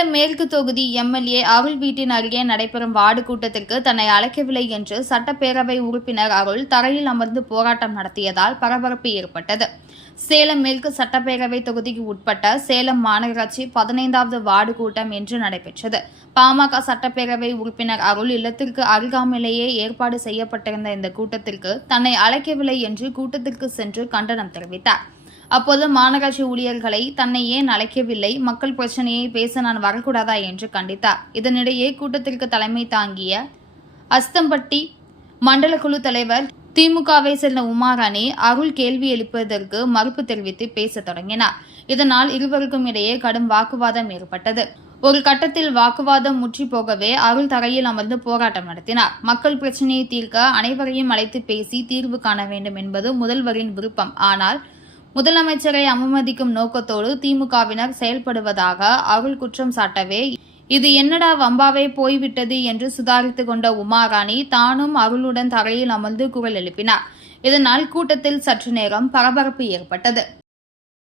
சேலம் மேற்கு தொகுதி எம்எல்ஏ அருள் வீட்டின் அருகே நடைபெறும் வார்டு கூட்டத்திற்கு தன்னை அழைக்கவில்லை என்று சட்டப்பேரவை உறுப்பினர் அருள் தரையில் அமர்ந்து போராட்டம் நடத்தியதால் பரபரப்பு ஏற்பட்டது. சேலம் மேற்கு சட்டப்பேரவை தொகுதிக்கு உட்பட்ட சேலம் மாநகராட்சி 15வது வார்டு கூட்டம் இன்று நடைபெற்றது. பாமக சட்டப்பேரவை உறுப்பினர் அருள் இல்லத்திற்கு அருகாமையிலேயே ஏற்பாடு செய்யப்பட்டிருந்த இந்த கூட்டத்திற்கு தன்னை அழைக்கவில்லை என்று கூட்டத்திற்கு சென்று கண்டனம் தெரிவித்தார். அப்போது மாநகராட்சி ஊழியர்களை தன்னை ஏன் அழைக்கவில்லை, மக்கள் பிரச்சனையை பேச நான் வரக்கூடாதா என்று கண்டித்தார். இதனிடையே கூட்டத்திற்கு தலைமை தாங்கிய அஸ்தம்பட்டி மண்டல குழு தலைவர் திமுகவை சேர்ந்த உமாராணி அருள் கேள்வி எழுப்பதற்கு மறுப்பு தெரிவித்து பேசத் தொடங்கினார். இதனால் இருவருக்கும் இடையே கடும் வாக்குவாதம் ஏற்பட்டது. ஒரு கட்டத்தில் வாக்குவாதம் முற்றி போகவே அருள் தரையில் அமர்ந்து போராட்டம் நடத்தினார். மக்கள் பிரச்சனையை தீர்க்க அனைவரையும் அழைத்து பேசி தீர்வு காண வேண்டும் என்பது முதல்வரின் விருப்பம். ஆனால் முதலமைச்சரை அவமதிக்கும் நோக்கத்தோடு திமுகவினர் செயல்படுவதாக அருள் குற்றம் சாட்டவே, இது என்னடா வம்பாவே போய்விட்டது என்று சுதாரித்துக் கொண்ட உமாராணி தானும் அருளுடன் தரையில் அமர்ந்து குரல் எழுப்பினார். இதனால் கூட்டத்தில் சற்று நேரம் பரபரப்பு ஏற்பட்டது.